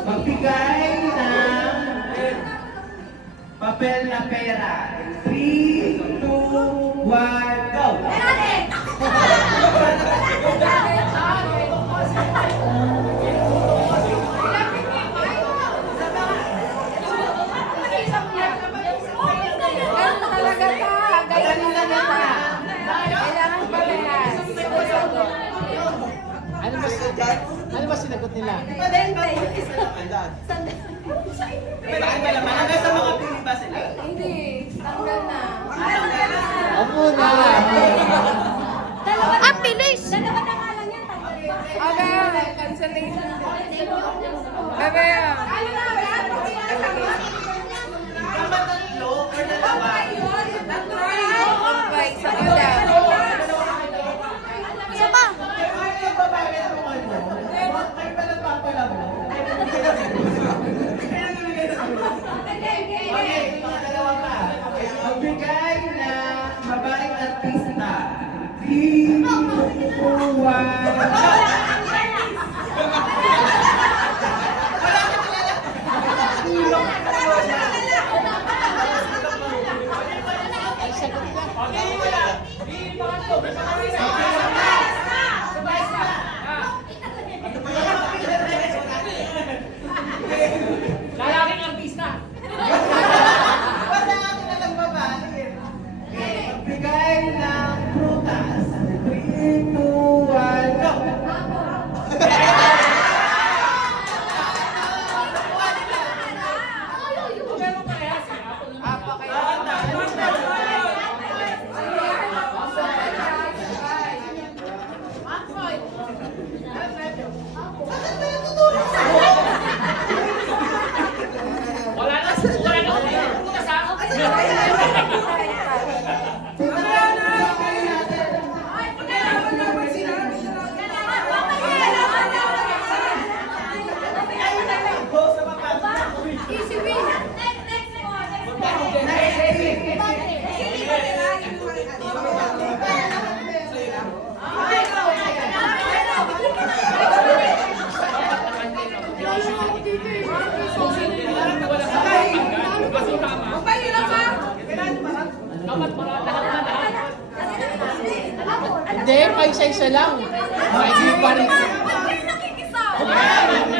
Magbigay ng papel na pera. 3, 2, 1, go! Ano ba sinagot nila? Hanggang sa mga pili ba sila? Hindi, tanggal na. Opo na. Ang bilis! Dalawa na nga lang yan, tanggal pa. Okay, cancellation. Bebe. Ano na, Tatlo or dalawa? Okay, isa pa daw. Isa pa. Kayo pa nagpapalabo? Okay, dalawa pa. Magbigay na babaeng artista. 3, 2, 1. Lalaking artista. Magbigay ng prutas. 3, 2, 1, go! Wala na pupunta sa Easy win. Hindi, pa isa-isa lang. May pa rin. Nakikisama.